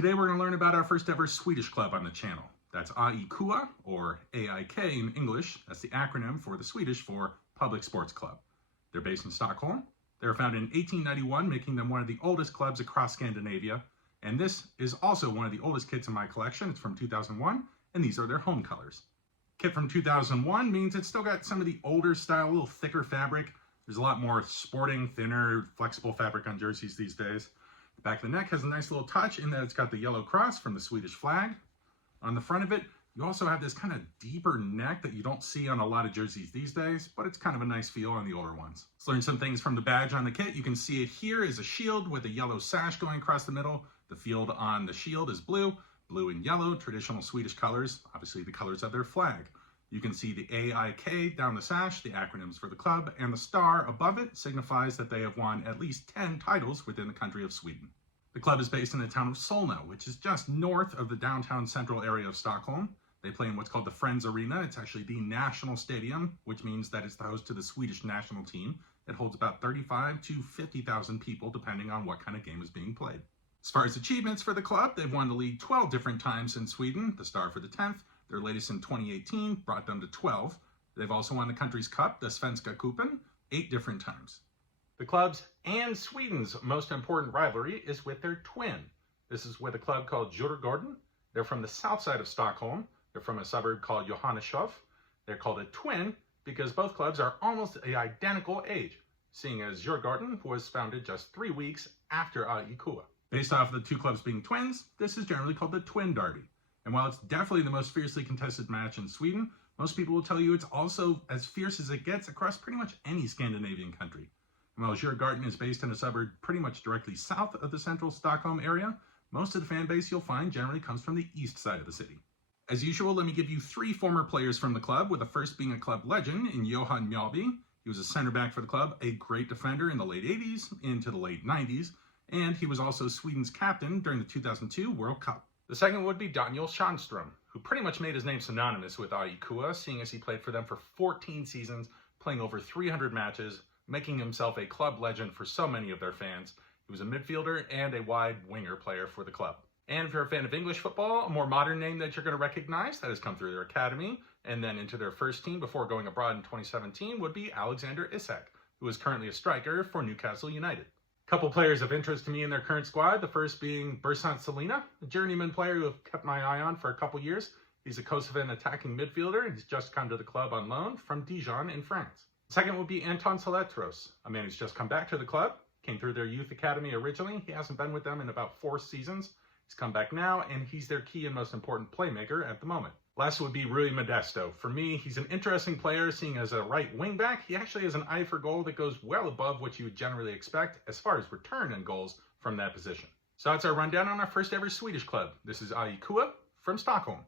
Today we're going to learn about our first ever Swedish club on the channel. That's A.I.K, or A.I.K in English. That's the acronym for the Swedish for Public Sports Club. They're based in Stockholm. They were founded in 1891, making them one of the oldest clubs across Scandinavia. And this is also one of the oldest kits in my collection. It's from 2001, and these are their home colors. Kit from 2001 means it's still got some of the older style, a little thicker fabric. There's a lot more sporting, thinner, flexible fabric on jerseys these days. The back of the neck has a nice little touch in that it's got the yellow cross from the Swedish flag. On the front of it, you also have this kind of deeper neck that you don't see on a lot of jerseys these days, but it's kind of a nice feel on the older ones. Let's learn some things from the badge on the kit. You can see it here is a shield with a yellow sash going across the middle. The field on the shield is blue and yellow, traditional Swedish colors, obviously the colors of their flag. You can see the A.I.K down the sash, the acronyms for the club, and the star above it signifies that they have won at least 10 titles within the country of Sweden. The club is based in the town of Solna, which is just north of the downtown central area of Stockholm. They play in what's called the Friends Arena. It's actually the national stadium, which means that it's the host to the Swedish national team. It holds about 35 to 50,000 people, depending on what kind of game is being played. As far as achievements for the club, they've won the league 12 different times in Sweden, the star for the 10th. Their latest in 2018 brought them to 12. They've also won the country's cup, the Svenska Cupen, 8 different times. The club's and Sweden's most important rivalry is with their twin. This is with a club called Djurgården. They're from the south side of Stockholm. They're from a suburb called Johanneshov. They're called a twin because both clubs are almost the identical age, seeing as Djurgården was founded just 3 weeks after A.I.K. Based off of the two clubs being twins, this is generally called the Twin Derby. And while it's definitely the most fiercely contested match in Sweden, most people will tell you it's also as fierce as it gets across pretty much any Scandinavian country. And while Djurgården is based in a suburb pretty much directly south of the central Stockholm area, most of the fan base you'll find generally comes from the east side of the city. As usual, let me give you 3 former players from the club, with the first being a club legend in Johan Mjallby. He was a center back for the club, a great defender in the late 80s into the late 90s, and he was also Sweden's captain during the 2002 World Cup. The second would be Daniel Tjärnström, who pretty much made his name synonymous with A.I.K, seeing as he played for them for 14 seasons, playing over 300 matches, making himself a club legend for so many of their fans. He was a midfielder and a wide winger player for the club. And if you're a fan of English football, a more modern name that you're going to recognize that has come through their academy and then into their first team before going abroad in 2017 would be Alexander Isak, who is currently a striker for Newcastle United. Couple players of interest to me in their current squad, the first being Bersant Selina, a journeyman player who I've kept my eye on for a couple years. He's a Kosovan attacking midfielder, and he's just come to the club on loan from Dijon in France. The second would be Anton Saletros, a man who's just come back to the club, came through their youth academy originally. He hasn't been with them in about 4 seasons. He's come back now, and he's their key and most important playmaker at the moment. Last would be Rui Modesto. For me, he's an interesting player, seeing as a right wing back. He actually has an eye for goal that goes well above what you would generally expect as far as return and goals from that position. So that's our rundown on our first ever Swedish club. This is A.I.K from Stockholm.